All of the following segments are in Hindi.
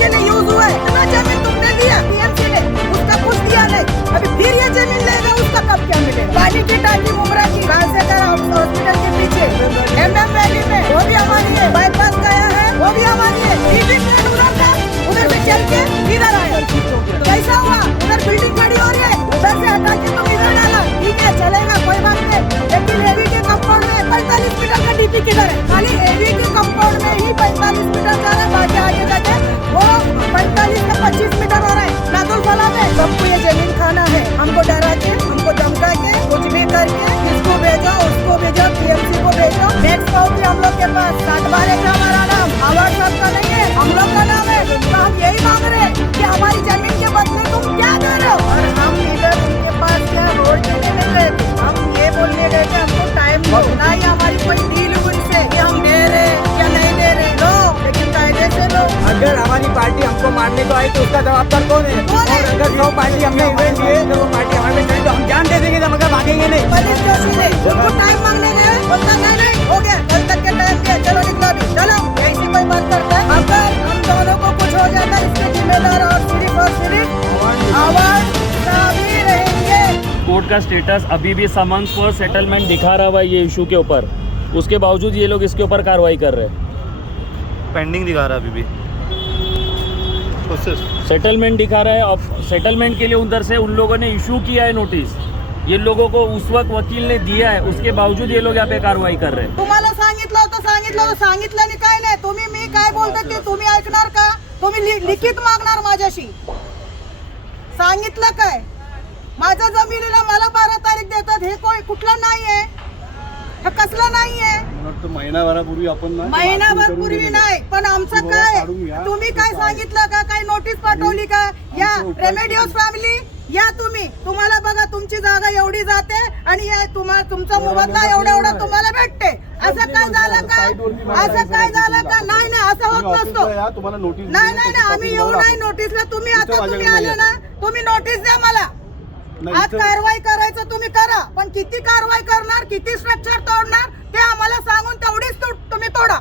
के लिए यूज हुआ है, इतना जमीन तुमने लिया टीएमसी ने, उसका कुछ दिया नहीं। अभी फिर ये जमीन लेगा, उसका कब क्या मिलेगा? पानी की टांकी मुमरा की राजशेखर हॉस्पिटल के पीछे MM वैली में, वो भी हमारी है। बाईपास गया है, वो भी हमारी है। उधर था, उधर से चल के इधर आया, कैसा हुआ? उधर बिल्डिंग खड़ी हो रही है, उधर से हटा के तुम इधर डाला, ठीक है चलेगा, कोई बात नहीं। लेकिन एवी के कंपाउंड में 45 मीटर का डीपी किधर है? खाली एवी के कंपाउंड में ही 45 मीटर जा रहा है, बाकी आगे जाके वो 45 से 25 मीटर हो रहा है। नादुल फला में सबको ये जमीन खाना है, हमको डरा के, हमको धमका के, कुछ भी करके, इसको भेजो, उसको भेजो, TMC को भेजो। नेक्स्ट पाउटी हम लोग के पास 60 बार एक हमारा नाम आवाज सबका नहीं है, हम लोग का नाम है। तो हम यही मांग रहे हैं कि हमारी जमीन के बदले तुम क्या दे रहे हो? और हम इधर उनके पास क्या रोड देने नहीं गए थे, हम ये बोलने गए थे हमको टाइम दो, ना ही हमारी कोई डील उनसे कि हम दे रहे या नहीं दे रहे। लो, लेकिन कायदे से लो। अगर हमारी पार्टी हमको मारने को आई तो उसका जवाबदार कौन है? और अगर 100 पार्टी हमने इवेंट लिए तो वो पार्टी हमारे चली तो हम जान दे देंगे, मगर भागेंगे नहीं। मनीष जोशी ने उनको टाइम मांगने गए, बोलता नहीं हो गया, कल तक के टाइम दिया, चलो निकलो अभी, चलो। ऐसी कोई बात करता है? अगर हम दोनों को कुछ हो जाता है, इसके जिम्मेदार और सिर्फ आवाज ही रहेंगे। कोर्ट का स्टेटस अभी भी समन्स फॉर सेटलमेंट दिखा रहा हुआ है ये इशू के ऊपर, उसके बावजूद ये लोग इसके ऊपर कार्रवाई कर रहे हैं। पेंडिंग दिखा रहा है अभी भी प्रोसेस, सेटलमेंट दिखा रहा है। अब सेटलमेंट के लिए उधर से उन लोगों ने इशू किया है नोटिस, ये लोगों को उस वक्त वकील ने दिया है, उसके बावजूद ये लोग यहाँ पे कार्रवाई कर रहे हैं। तुम्हाला सांगितलं नाही काय नाही, तुम्ही मी काय बोलतो ते तुम्ही ऐकणार का? तुम्ही लिखित मागणार माझ्याशी? सांगितलं काय? माझ्या जमिनीला मला 12 तारीख देतात, हे कोण कुठलं नाही आहे, हे कसलं नाही आहे? महिनाभरापूर्वी आपण महिनाभर पूर्वी नाही, पण आमचं काय? तुम्ही काय सांगितलं का? काय नोटीस पाठवली का? या रेमेडिओस फॅमिली या तुम्ही, तुम्हाला बघा तुमची जागा एवढी जाते आणि तुमचा मोबदला एवढा तुम्हाला भेटते, असं काय झालं का? असं काय झालं का? नाही असं होत नसतो। नाही आम्ही येऊ नाही नोटीसला, तुम्ही आता तुम्ही आले ना, तुम्ही नोटीस द्या मला, आज कारवाई करायचं तुम्ही करा, पण किती कारवाई करणार, किती स्ट्रक्चर तोडणार ते आम्हाला सांगून तेवढीच तुम्ही तोडा,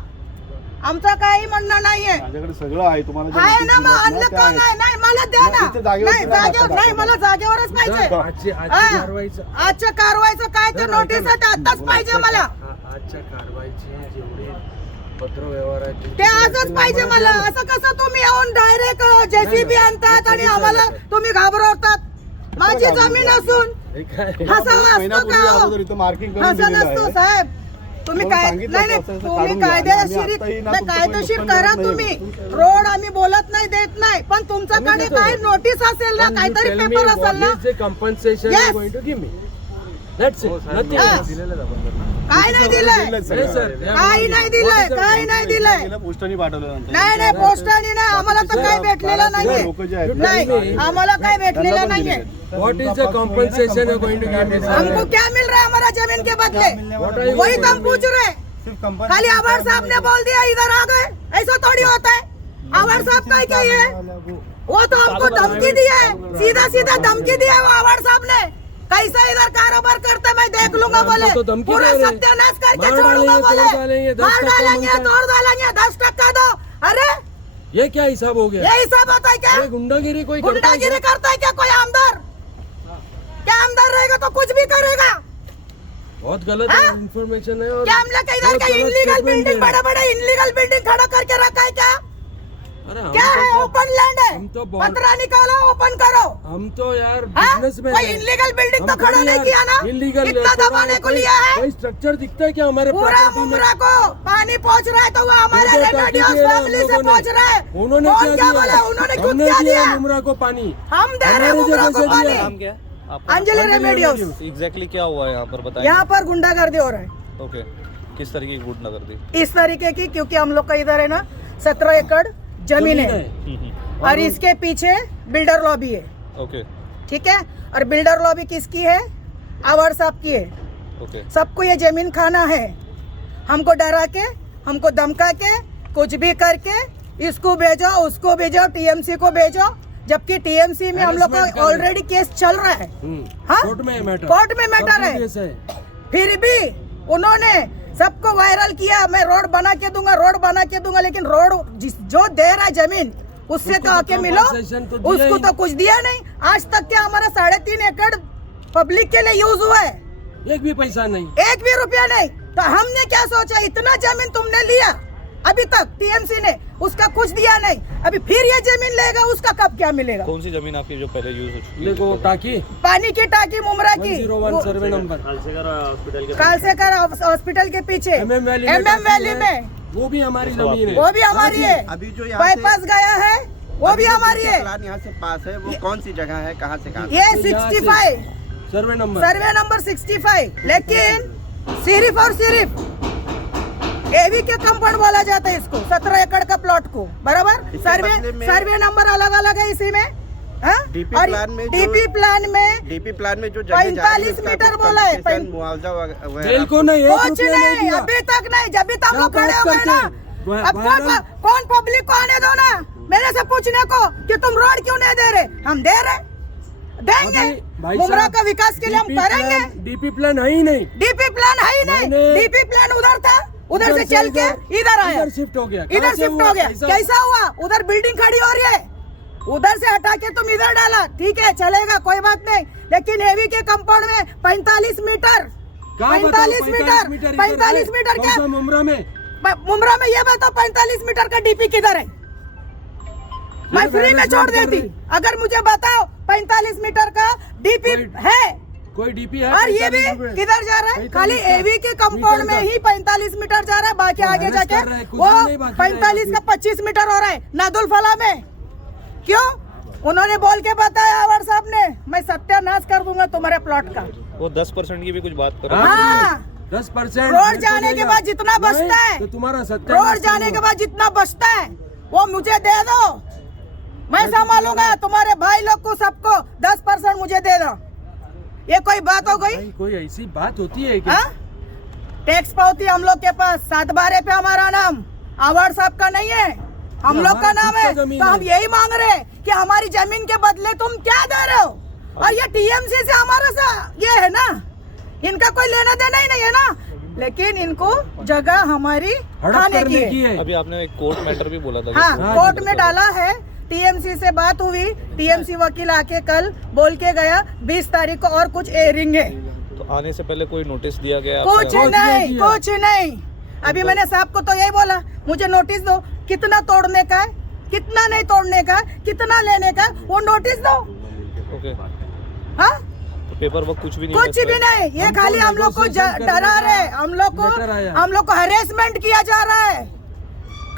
आमचं काही म्हणणं नाहीये। माझ्याकडे सगळं आहे, तुम्हाला आहे ना, मग आणलं का? नाही मला द्या ना, नाही जागेवर नाही, मला जागेवरच पाहिजे। आजच्या कारवाईचं काय ते नोटीस आहे ते आताच पाहिजे मला, आजच्या कारवाईचे जेवढे पत्र व्यवहार आहेत ते आजच पाहिजे मला। असं कसं तुम्ही येऊन डायरेक्ट JCB आणतात आणि आम्हाला तुम्ही घाबरवतात? माझी जमीन असून असं असतं का? असं नसतो साहेब, तुम्ही काय नाही तुम्ही कायदेशीर करा तुम्ही। रोड आम्ही बोलत नाही, देत नाही, पण तुमच्याकडे काय नोटीस असेल ना, काहीतरी पेपर असेल ना, compensation Yes. you're going to give me. That's it. Nothing else. काय नाही दिलंय, काही नाही दिलंय, काही नाही दिलंय, पोस्टाने पाठवलं नाही पोस्टाने नाही, आम्हाला तर काही भेटलेलं नाहीये, नाही आम्हाला काही भेटलेलं नाहीये। What is the compensation you're going to give me? हमको क्या मिल रहा है हमारा जमीन के बदले? वही तो हम पूछ रहे हैं। खाली आभार साहब ने बोल दिया इधर आ गए, ऐसा थोड़ी होता है। आभार साहब का क्या है? वो तो हमको धमकी दी है, सीधा धमकी दी है वो आभार साहब ने, कैसा इधर कारोबार करते मैं देख लूंगा बोले, पूरा सत्यानाश करके छोड़ूंगा बोले, मार डालेंगे, तोड़ डालेंगे, 10% दो। अरे ये क्या हिसाब हो गया? ये हिसाब होता है क्या? गुंडागिरी कोई गुंडागिरी करता है क्या कोई आमदार? क्या आमदार रहेगा तो कुछ भी करेगा? बहुत गलत इन्फॉर्मेशन है। और क्या हम लोग इधर का इनलीगल बिल्डिंग, बड़े इनलीगल बिल्डिंग खड़ा करके रखा है क्या? क्या है? ओपन लैंड है, पत्रा निकालो, ओपन करो। हम तो यार बिजनेस में कोई इनलीगल बिल्डिंग तो खड़ा नहीं किया ना, इनलीगल इतना दबाने को लिया है। कोई स्ट्रक्चर दिखता है क्या हमारे पूरा मुमरा को पानी पहुंच रहा है तो वो हमारे रेमेडियोस फैमिली से पहुंच रहा है। उन्होंने क्या बोला? उन्होंने खुद क्या दिया? मुमरा को पानी हम दे रहे हैं मुमरा को पानी। नाम क्या? अंजलि रेमेडियोस। एग्जैक्टली क्या हुआ है यहाँ पर बताइए। यहाँ पर गुंडागर्दी हो रहा है। ओके, किस तरीके की गुंडागर्दी? इस तरीके की, क्योंकि हम लोग का इधर है ना 17 एकड़ जमीन है और इसके पीछे बिल्डर लॉबी है। ओके, ठीक है, और बिल्डर लॉबी किसकी है? आवार साहब की है। ओके, सबको ये जमीन खाना है, हमको डरा के, हमको धमका के, कुछ भी करके, इसको भेजो, उसको भेजो, TMC को भेजो, जबकि TMC में हम लोग का ऑलरेडी केस चल रहा है। हाँ, कोर्ट में मैटर है। फिर भी उन्होंने सबको वायरल किया, मैं रोड बना के दूंगा, लेकिन रोड जो दे रहा है जमीन उससे तो आके मिलो। उसको तो कुछ दिया नहीं आज तक। क्या हमारा 3.5 एकड़ पब्लिक के लिए यूज हुआ है? एक भी पैसा नहीं, एक भी रुपया नहीं। तो हमने क्या सोचा, इतना जमीन तुमने लिया अभी तक टीएमसी ने, उसका कुछ दिया नहीं, अभी फिर ये जमीन लेगा, उसका कब क्या मिलेगा? कौन सी जमीन आपकी जो पहले यूज हो चुकी है? देखो टाकी पानी की टाकी मुमरा की 101 सर्वे नंबर कालसेकर हॉस्पिटल के पीछे MM वैली में, वो भी हमारी जमीन है। वो भी हमारी है। अभी जो यहाँ से बाईपास गया है वो भी हमारी है। प्लान यहाँ से पास है, वो कौन सी जगह है, कहाँ से कहाँ? ये 65 सर्वे नंबर सर्वे नंबर 65, लेकिन सिर्फ और सिर्फ एवी के कंपाउंड बोला जाता है इसको, 17 एकड़ का प्लॉट को, बराबर। इसके बदले में- सर्वे नंबर अलग अलग है इसी में। डीपी और प्लान में डीपी प्लान में डीपी प्लान में जो जगह जा रही है, 45 उसका मीटर कुछ बोला है। compensation, मुआवजा वगैरह जेल को नहीं, एक कुछ रुपया नहीं नहीं, दिया। अभी तक नहीं। जब भी तब क्या लोग खड़े हो बात गए ना, करते हैं? अब कौन पब्लिक को आने दो ना मेरे से पूछने को कि तुम रोड क्यों नहीं दे रहे? हम दे रहे, देंगे। भाई मुमरा साहब, का विकास के लिए हम DP करेंगे। डीपी प्लान है ही नहीं। डीपी प्लान है ही नहीं। नहीं। डीपी प्लान उधर था, उधर से चल के इधर आया, इधर शिफ्ट हो गया। इधर कहाँ से शिफ्ट हुआ? हो गया। ऐसा- कैसा हुआ? उधर बिल्डिंग खड़ी हो रही है, उधर से हटा के तुम इधर डाला, ठीक है चलेगा, कोई बात नहीं। लेकिन एवी के कंपाउंड में 45 मीटर, कहाँ बताओ 45 मीटर, इधर 45 है? मीटर कौन क्या? सा मुमरा में? मुमरा में ये बताओ 45 मीटर का डीपी किधर है? मैं ये फ्री में छोड़ management कर देती रही। अगर मुझे बताओ 45 मीटर का डीपी कोई- है। कोई डीपी है? और ये भी 45 रुपए? किधर जा रहा है? 45 खाली का- एवी के कंपाउंड में मीटर का। ही 45 मीटर जा रहा है, बाकी वो आगे arrest जाके कर रहा है, कुछ वो नहीं बाकी 45 का रहेगा। 25 मीटर हो रहा है नादुल फला में। क्यों? उन्होंने बोल के बताया अवर साहब ने, मैं सत्यानाश कर दूंगा तुम्हारे प्लॉट का। वो 10% की भी कुछ बात करो। हाँ, 10% रोड जाने के बाद जितना बचता है, तो तुम्हारा सत्य रोड जाने के बाद जितना बचता है वो मुझे दे दो, मैं संभालूंगा। तुम्हारे भाई लोग को सबको 10% मुझे दे दो। ये कोई बात हो गई? कोई ऐसी बात होती है क्या? हाँ? टैक्स पावती हम लोग के पास 7/12 पे हमारा नाम, आवाड़ साहब का नहीं है, हम ये लोग का हमारा नाम खुद है। का जमीन तो हम है। यही मांग रहे हैं कि हमारी जमीन के बदले तुम क्या दे रहे हो? और ये टीएमसी से हमारा सा ये है ना, इनका कोई लेना देना ही नहीं है ना, लेकिन इनको जगह हमारी हड़प खाने करने की की है। है। अभी आपने एक कोर्ट मैटर भी बोला था। हाँ, हाँ, कोर्ट में डाला है। टीएमसी से बात हुई, टीएमसी वकील आके कल बोल के गया 20 तारीख को और कुछ एयरिंग है। तो आने से पहले कोई नोटिस दिया गया? कुछ आपने? नहीं, कुछ नहीं। अभी मैंने साहब को तो यही बोला, मुझे नोटिस दो, कितना तोड़ने का है, कितना नहीं तोड़ने का, कितना लेने का, वो नोटिस दो। ओके, हाँ, तो पेपर वर्क कुछ भी नहीं? कुछ भी नहीं। ये हमको खाली हम लोग को negotiation डरा करने रहे, का लेटर आया। हम लोग को हरेसमेंट किया जा रहा है।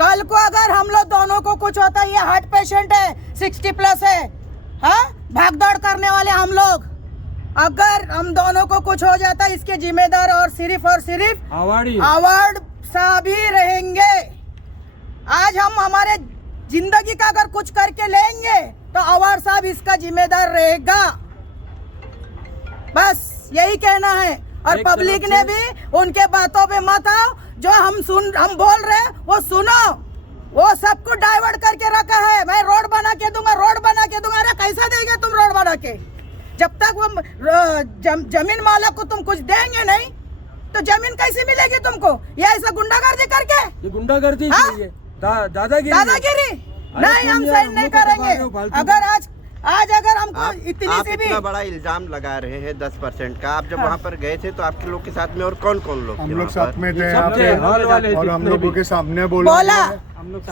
कल को अगर हम लोग दोनों को कुछ होता है, ये हार्ट पेशेंट है, 60+ है, हाँ, भाग दौड़ करने वाले हम लोग, अगर हम दोनों को कुछ हो जाता है, इसके जिम्मेदार और सिर्फ आवाड़ी अवार्ड साहब ही रहेंगे। आज हम हमारे जिंदगी का अगर कुछ करके लेंगे तो अवार्ड साहब इसका जिम्मेदार रहेगा। बस यही कहना है। और एक पब्लिक तरफ ने से- भी उनके बातों पे मत आओ, जो हम बोल रहे हैं वो सुनो। वो सबको डाइवर्ट करके रखा है, मैं रोड बना के दूंगा, रोड बना के दूंगा। अरे कैसा देंगे तुम रोड बना के? जब तक वो जमीन मालक को तुम कुछ देंगे नहीं तो जमीन कैसे मिलेगी तुमको? ये ऐसा गुंडागर्दी करके, ये गुंडागर्दी हाँ? चाहिए, दादागिरी। दादागिरी नहीं, हम तुम सहन हम नहीं लोग को दबा रहे करेंगे। हो फालतू। अगर आज अगर हमको आप इतनी सी भी इतना बड़ा इल्जाम लगा रहे हैं 10% का। आप जब हाँ। वहाँ पर गए थे तो आपके लोग के साथ में और कौन कौन लोग थे? हम लोग वहाँ साथ पर? में थे सब यहाँ थे, हॉल वाले पे, और हम जितने लोगों भी। के सामने बोला बोला।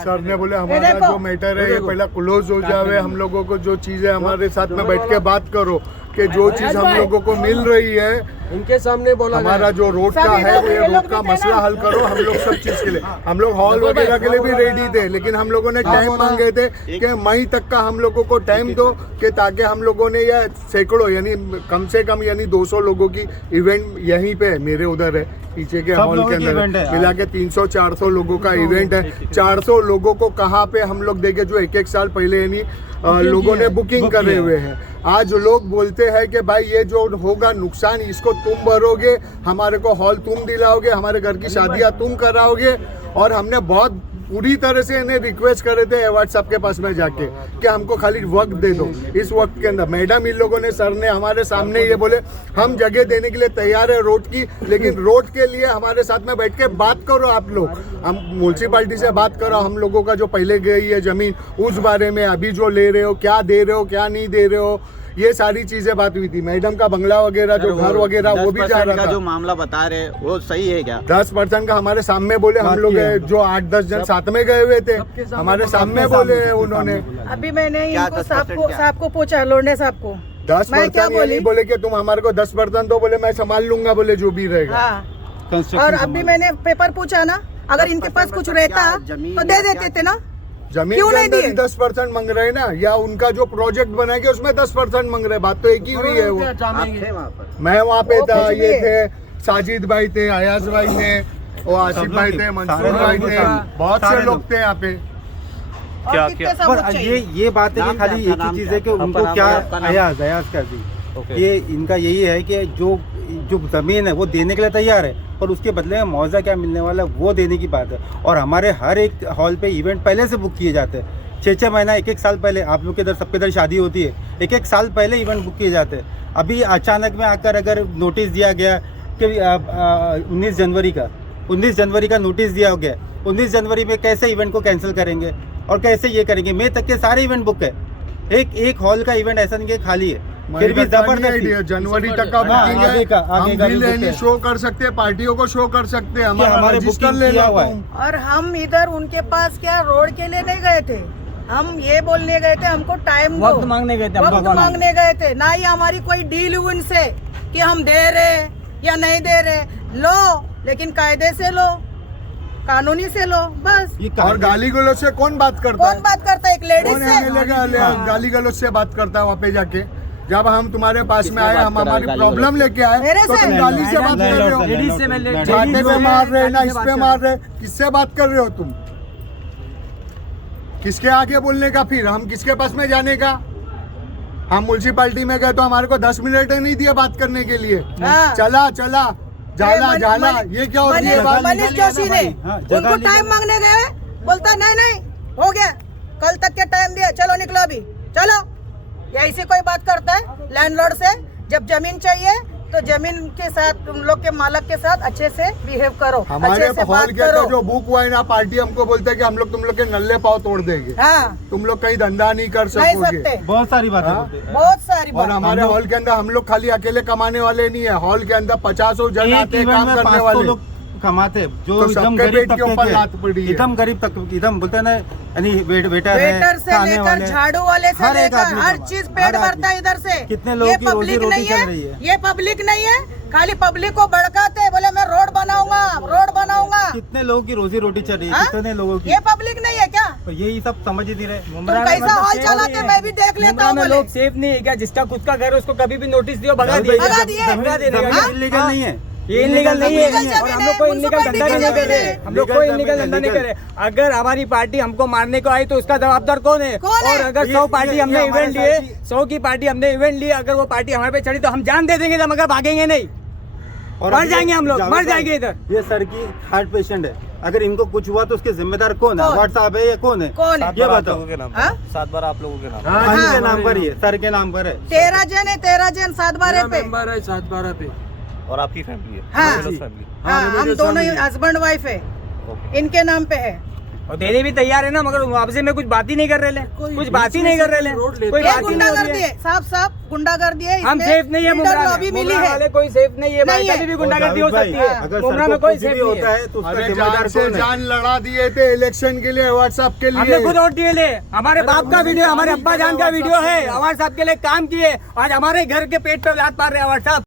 सर ने बोले हमारा देखो। जो मैटर है ये देखो। पहला क्लोज हो जावे, हम लोगों को जो चीज है हमारे साथ में बैठ के बात करो कि जो चीज हम लोगों को मिल रही है, इनके सामने बोला हमारा जो रोड का सभी है लोग- वो ये ये लोग रोड का भी थे मसला ना। हल करो। हम लोग सब चीज के लिए, हम लोग हॉल वगैरह के लिए भी रेडी थे, लेकिन हम लोगों ने टाइम मांगे थे कि मई तक का हम लोगों को टाइम दो, कि ताकि हम लोगों ने यह सैकड़ों यानी कम से कम यानी 200 लोगों की इवेंट यहीं पे मेरे उधर है पीछे के हॉल के अंदर मिला के 300-400 लोगों का इवेंट है। 400 लोगों को कहाँ पे हम लोग देखे जो एक साल पहले यानी लोगों ने बुकिंग करे हुए हैं। आज लोग बोलते हैं कि भाई ये जो होगा नुकसान इसको तुम भरोगे, हमारे को हॉल तुम दिलाओगे, हमारे घर की शादियां तुम कराओगे। और हमने बहुत पूरी तरह से इन्हें रिक्वेस्ट करे थे अवार्ड साहब के पास में जाके कि हमको खाली वक्त दे दो। इस वक्त के अंदर मैडम इन लोगों ने, सर ने हमारे सामने ये बोले हम जगह देने के लिए तैयार है रोड की, लेकिन रोड के लिए हमारे साथ में बैठ के बात करो आप लोग, हम म्युनिसिपैलिटी से बात करो, हम लोगों का जो पहले गई है जमीन उस बारे में अभी जो ले रहे हो, क्या दे रहे हो क्या नहीं दे रहे हो, ये सारी चीजें बात हुई थी। मैडम का बंगला वगैरह जो घर वगैरह वो भी जा रहा था। जो मामला बता रहे वो सही है क्या? 10% का हमारे सामने बोले, हम लोग जो 8-10 जन साथ में गए हुए थे हमारे सामने बोले उन्होंने। अभी मैंने क्या इनको 10% साहब को पूछा, लोंडे साहब को, 10% ये नहीं बोले कि तुम हमारे को 10% दो, बोले मैं संभाल लूंगा, बोले जो भी रहेगा। हाँ। और अभी मैंने पेपर पूछा ना, अगर इनके पास कुछ रहता तो दे देते थे ना। जमीन क्यों के नहीं अंदर दिए? 10% मांग रहे हैं ना, या उनका जो प्रोजेक्ट बनाएंगे उसमें 10% मांग रहे हैं, बात तो एक ही हुई है। वो आप थे वहाँ पर? मैं वहाँ पे वो था, कुछ ये भी थे साजिद भाई थे, अयाज भाई थे, वो आसिफ भाई थे, मंसूर भाई थे, बहुत से लोग थे यहाँ पे। और क्या- कितने क्या- सबूत पर चाहिए? ये बात है कि खाली एक ही चीज है कि उनको क्या अयाज कर दी। ये इनका यही है कि जो जमीन है वो देने के लिए तैयार है, पर उसके बदले में मुआवजा क्या मिलने वाला है वो देने की बात है। और हमारे हर एक हॉल पे इवेंट पहले से बुक किए जाते हैं, 6-6 महीना 1-1 साल पहले। आप लोग के इधर सबके इधर शादी होती है, 1-1 साल पहले इवेंट बुक किए जाते हैं। अभी अचानक में आकर अगर नोटिस दिया गया कि 19 जनवरी का नोटिस दिया गया, 19 जनवरी में कैसे इवेंट को कैंसिल करेंगे और कैसे ये करेंगे? मई तक के सारे इवेंट बुक है, एक हॉल का इवेंट ऐसा नहीं कि खाली है। फिर भी जबरदस्ती जनवरी तक का हाँ, बुकिंग आगे का हम भी बिल book है। शो कर सकते हैं, पार्टियों को शो कर सकते हैं, हमारा हमारे रजिस्टर booking ले किया लो हुआ है। तुम। और हम इधर उनके पास क्या रोड के लिए नहीं गए थे, हम ये बोलने गए थे हमको टाइम दो, वक्त मांगने गए थे, वक्त मांगने गए थे। ना ही हमारी कोई डील हुई उनसे कि हम दे रहे या नहीं दे रहे। लो, लेकिन कायदे से लो, कानूनी से लो, बस। और गाली गलौज से कौन बात करता कौन है? बात करता है? एक लेडीज कौन से। गाली गलौज से बात करता है वहाँ पे जाके? जब हम तुम्हारे पास में आए, हम हमारी प्रॉब्लम लेके आए, मेरे तो से? तुम गाली से बात कर रहे हो। लेडीज से मैं छाते पे मार रहे हैं ना, इस पे मार रहे, किससे बात कर रहे हो तुम? किसके आगे बोलने का? फिर हम किसके पास में जाने का? हम म्युनिसिपैलिटी में गए तो हमारे को 10 मिनट नहीं दिया बात करने के लिए। हाँ। चला जाला ये क्या होती है बात? मनीष जोशी ने हाँ, जगह उनको टाइम मांगने गए, बोलता नहीं हो गया, कल तक के टाइम दिया, चलो निकलो अभी चलो। ये ऐसी कोई बात करता है लैंडलॉर्ड से? जब जमीन चाहिए तो जमीन के साथ, उन लोग के मालक के साथ अच्छे से बिहेव करो, हमारे अच्छे से हॉल बात के अंदर करो। जो बुक हुआ है ना, पार्टी हमको बोलते हैं कि हम लोग तुम लोग के नल्ले पाव तोड़ देंगे, हाँ, तुम लोग कहीं धंधा नहीं कर नहीं सकोगे। सकते, बहुत सारी बातें हाँ? होती है। बहुत सारी और बात। हमारे हॉल के अंदर हम लोग खाली अकेले कमाने वाले नहीं है, हॉल के अंदर 50 जन एक आते हैं इवेंट काम में करने 500 वाले। लोग कमाते हैं, जो तो एकदम सबके गरीब पेट के तबके ऊपर के लात पड़ी है। एकदम गरीब तक एकदम बोलते हैं ना, यानी वेटर वेटर से लेकर झाड़ू वाले से हर एक लेकर आदमी हर कमा- चीज हर पेट आदमी। भरता है इधर से। कितने लोगों ये की रोजी पब्लिक रोटी नहीं चल रही है। ये पब्लिक नहीं है, खाली पब्लिक को भड़काते हैं, बोले मैं रोड बनाऊंगा। कितने लोगों की रोजी रोटी चल रही है, हाँ? कितने लोगों की? ये पब्लिक नहीं है क्या? तो यही सब समझ ही नहीं रहे। तुम कैसा हॉल चलाते मैं भी देख लेता हूँ। बोले लोग सेफ नहीं है क्या? जिसका खुद का घर है उसको कभी भी नोटिस दियो, भगा दिए। भगा दिए। भगा देने का। जमीन इलीगल नहीं है, ये इलीगल नहीं है, illegal और हम जमीन लोग कोई है, इलीगल धंधा municipality नहीं की करे, जमीन है। हम लोग कोई Legal इलीगल जमीन है, धंधा नहीं legal। करे। अगर हमारी पार्टी हमको मारने को आई तो उसका जवाबदार कौन है? कौन है? और अगर ये- 100 पार्टी ये हमने हमारे इवेंट लिए, साथ ही- 100 की पार्टी हमने इवेंट लिए, अगर वो पार्टी हमारे पे चढ़ी तो हम जान दे देंगे, मगर भागेंगे नहीं। और मर अभी जाएंगे हम लोग, जावेद मर भाई, जाएंगे इधर। ये सर की हार्ट पेशेंट है, अगर इनको कुछ हुआ तो उसके जिम्मेदार कौन है? कौन? अवार्ड साहब है या कौन है? कौन है? ये बताओ। हाँ? 7 बार आप लोगों के नाम। हाँ, इनके नाम पर ही है, सर के नाम पर है। 13 जन है, 13 जन 7-12 पे। मेंबर है 7-12 पे। और आपकी फैमिली है? हाँ। फैमिली। हाँ, हम दोनों हस्बैंड वाइफ है, इनके नाम पे है। और देने भी तैयार है ना, मगर मुआवजे में कुछ बात ही नहीं कर रहे ले, कुछ बात ही नहीं कर रहे ले, रोड लेते कोई हैं। बात ही नहीं हो गुंडागर्दी रही है, है। साफ गुंडागर्दी है। हम इसमें सेफ नहीं है लीडर मुमरा लॉबी में, मिली मुमरा है। वाले कोई सेफ नहीं है भाई, नहीं है। कभी भी गुंडागर्दी हो और जावेद सकती भाई, है। अगर मुमरा सर में को कोई कुछ सेफ भी नहीं होता है। है तो उसका अरे जिम्मेदार जान से कौन है? जान लड़ा दिए थे इलेक्शन के लिए, व्हाट्सएप के हमने लिए। खुद वोट दिए ले, हमारे बाप का वीडियो, हमारे अब्बा जान का वीडियो है, अवार्ड साहब के लिए काम किए, आज हमारे घर के पेट पे लात मार रहे हैं अवार्ड साहब।